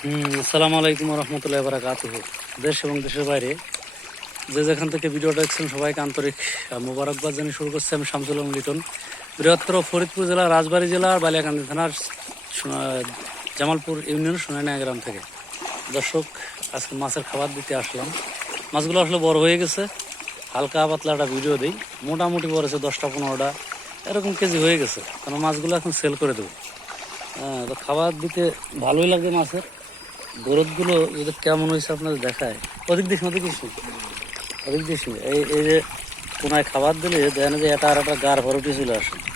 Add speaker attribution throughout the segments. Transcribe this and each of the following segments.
Speaker 1: আসসালামু আলাইকুম রহমতুল্লাহ বারাকাত দেশ এবং দেশের বাইরে যে যেখান থেকে ভিডিওটা দেখছেন সবাইকে আন্তরিক মোবারকবাদ জানিয়ে শুরু করছি আমি শামসুল লিটন। বৃহত্তর ফরিদপুর জেলার রাজবাড়ী জেলার বালিয়াকান্দি থানার জামালপুর ইউনিয়ন সোনানিয়া গ্রাম থেকে। দর্শক, আজকে মাছের খাবার দিতে আসলাম। মাছগুলো আসলে বড় হয়ে গেছে। হালকা পাতলা একটা ভিডিও দিই। মোটামুটি পড়েছে দশটা, পনেরোটা। এরকম কেজি হয়ে গেছে। কারণ মাছগুলো এখন সেল করে দেবো। হ্যাঁ তো খাবার দিতে ভালোই লাগে মাছের। গরদগুলো গুলো কেমন হয়েছে আপনাদের দেখায়? অধিক দেশ অধিক কিছু অধিক দেশ এই এই যে কোনায় খাবার দিলে দেখেন যে এটা আর একটা গার ভরটি চলে আসে।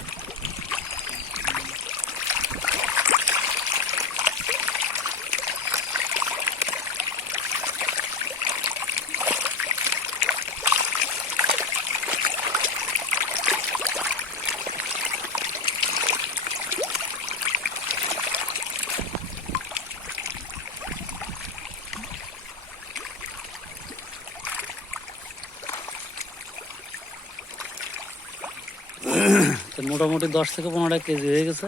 Speaker 1: মোটামুটি দশ থেকে পনেরোটা কেজি হয়ে গেছে।